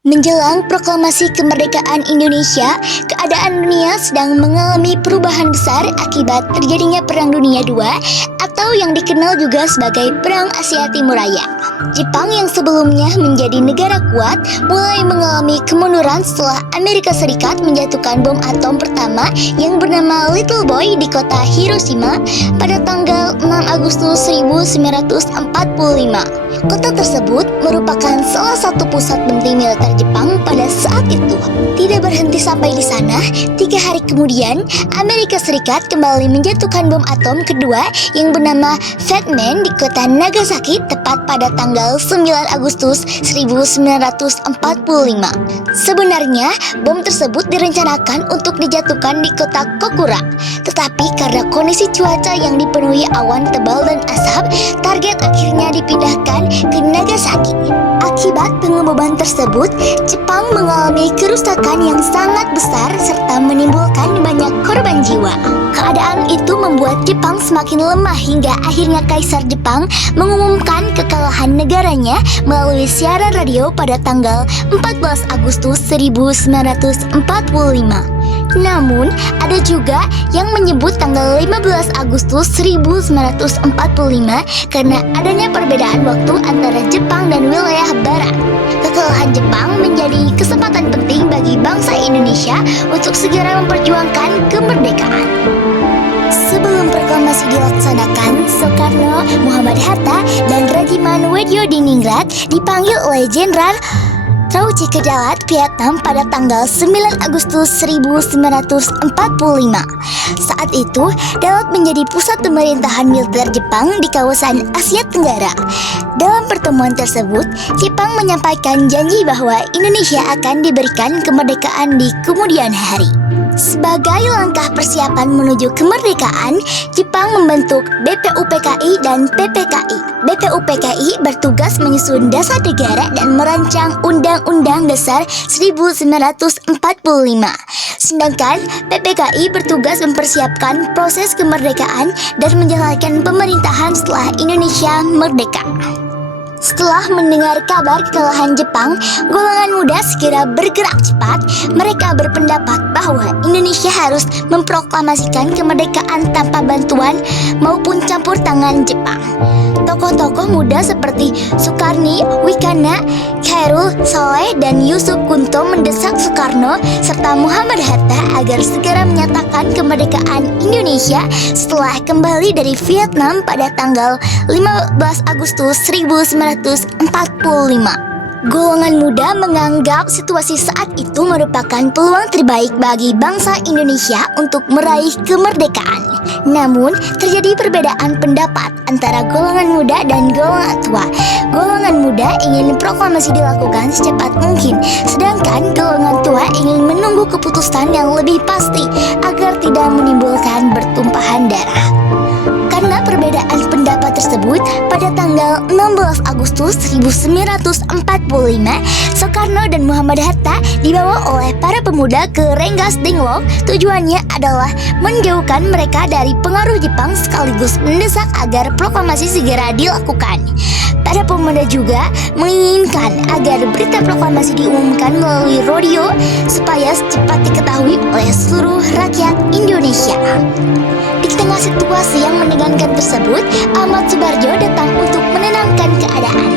Menjelang proklamasi kemerdekaan Indonesia, keadaan dunia sedang mengalami perubahan besar akibat terjadinya Perang Dunia II atau yang dikenal juga sebagai Perang Asia Timur Raya. Jepang yang sebelumnya menjadi negara kuat mulai mengalami kemunduran setelah Amerika Serikat menjatuhkan bom atom pertama yang bernama Little Boy di kota Hiroshima pada tanggal 6 Agustus 1945. Kota tersebut merupakan salah satu pusat penting militer Jepang pada saat itu. Tidak berhenti sampai di sana, 3 hari kemudian Amerika Serikat kembali menjatuhkan bom atom kedua yang bernama Fat Man di kota Nagasaki tepat pada tanggal 9 Agustus 1945. Sebenarnya bom tersebut direncanakan untuk dijatuhkan di kota Kokura, tetapi karena kondisi cuaca yang dipenuhi awan tebal dan asap, target akhirnya dipindahkan ke Nagasaki. Akibat pengeboman tersebut, Jepang mengalami kerusakan yang sangat besar serta menimbulkan banyak korban jiwa. Keadaan itu membuat Jepang semakin lemah hingga akhirnya Kaisar Jepang mengumumkan kekalahan negaranya melalui siaran radio pada tanggal 14 Agustus 1945. Namun, ada juga yang menyebut tanggal 15 Agustus 1945 karena adanya perbedaan waktu antara Jepang dan wilayah barat. Kekalahan Jepang menjadi kesempatan penting bagi bangsa Indonesia untuk segera memperjuangkan kemerdekaan. Sebelum proklamasi dilaksanakan, Soekarno, Muhammad Hatta, dan Regiman Wedyo-Diningrat dipanggil oleh Jenderal Trauci ke Dalat, Vietnam pada tanggal 9 Agustus 1945. Saat itu, Dalat menjadi pusat pemerintahan militer Jepang di kawasan Asia Tenggara. Dalam pertemuan tersebut, Jepang menyampaikan janji bahwa Indonesia akan diberikan kemerdekaan di kemudian hari. Sebagai langkah persiapan menuju kemerdekaan, Jepang membentuk BPUPKI dan PPKI. BPUPKI bertugas menyusun dasar negara dan merancang Undang-Undang Dasar 1945. Sedangkan PPKI bertugas mempersiapkan proses kemerdekaan dan menjalankan pemerintahan setelah Indonesia merdeka. Setelah mendengar kabar kekalahan Jepang, golongan muda segera bergerak cepat. Mereka berpendapat bahwa Indonesia harus memproklamasikan kemerdekaan tanpa bantuan maupun campur tangan Jepang. Tokoh-tokoh muda seperti Sukarni, Wikana, Khairul Saleh, dan Yusuf Kunto mendesak Soekarno serta Muhammad Hatta agar segera menyatakan kemerdekaan Indonesia setelah kembali dari Vietnam pada tanggal 15 Agustus 1945. Golongan muda menganggap situasi saat itu merupakan peluang terbaik bagi bangsa Indonesia untuk meraih kemerdekaan. Namun, terjadi perbedaan pendapat antara golongan muda dan golongan tua. Golongan muda ingin proklamasi dilakukan secepat mungkin, sedangkan golongan tua ingin menunggu keputusan yang lebih pasti agar tidak menimbulkan bertumpahan darah. Karena perbedaan pendapat tersebut, pada tanggal 16 Agustus 1945, Soekarno dan Muhammad Hatta dibawa oleh para pemuda ke Rengas Dengklok. Tujuannya adalah menjauhkan mereka dari pengaruh Jepang sekaligus mendesak agar proklamasi segera dilakukan. Para pemuda juga menginginkan agar berita proklamasi diumumkan melalui radio supaya cepat diketahui oleh seluruh rakyat Indonesia. Di tengah situasi yang menegangkan tersebut, Ahmad Subarjo datang untuk menenangkan keadaan.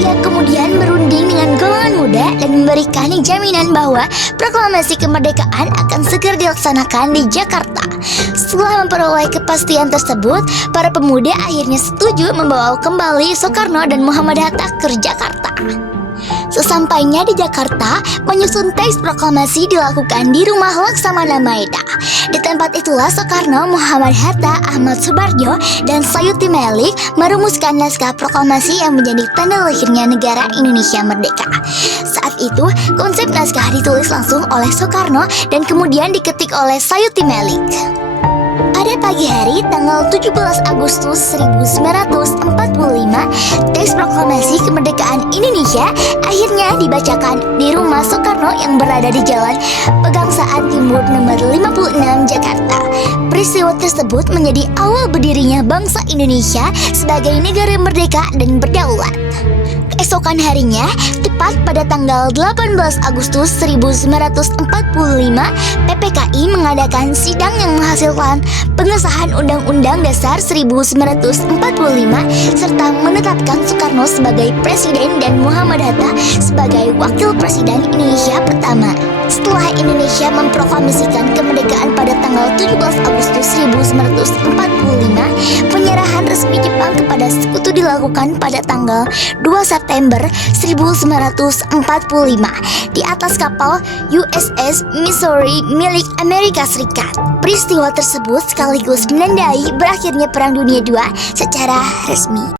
Ia kemudian berunding dengan golongan muda dan memberikan jaminan bahwa proklamasi kemerdekaan akan segera dilaksanakan di Jakarta. Setelah memperoleh kepastian tersebut, para pemuda akhirnya setuju membawa kembali Soekarno dan Muhammad Hatta ke Jakarta. Sesampainya di Jakarta, menyusun teks proklamasi dilakukan di rumah Laksamana Maeda. Di tempat itulah Soekarno, Muhammad Hatta, Ahmad Subarjo, dan Sayuti Melik merumuskan naskah proklamasi yang menjadi tanda lahirnya negara Indonesia merdeka. Saat itu, konsep naskah ditulis langsung oleh Soekarno dan kemudian diketik oleh Sayuti Melik. Pada pagi hari tanggal 17 Agustus 1945, teks proklamasi kemerdekaan Indonesia akhirnya dibacakan di rumah Soekarno yang berada di Jalan Pegangsaan Timur nomor 56 Jakarta. Peristiwa tersebut menjadi awal berdirinya bangsa Indonesia sebagai negara merdeka dan berdaulat. Keesokan harinya, tepat pada tanggal 18 Agustus 1945, PPKI mengadakan sidang yang menghasilkan pengesahan Undang-Undang Dasar 1945 serta menetapkan Soekarno sebagai presiden dan Muhammad Hatta sebagai wakil presiden Indonesia pertama. Setelah Indonesia memproklamasikan kemerdekaan pada tanggal 17 Agustus 1945, penyerahan resmi Jepang kepada sekutu dilakukan pada tanggal 2 September 1945 di atas kapal USS Missouri milik Amerika Serikat. Peristiwa tersebut sekaligus menandai berakhirnya Perang Dunia II secara resmi.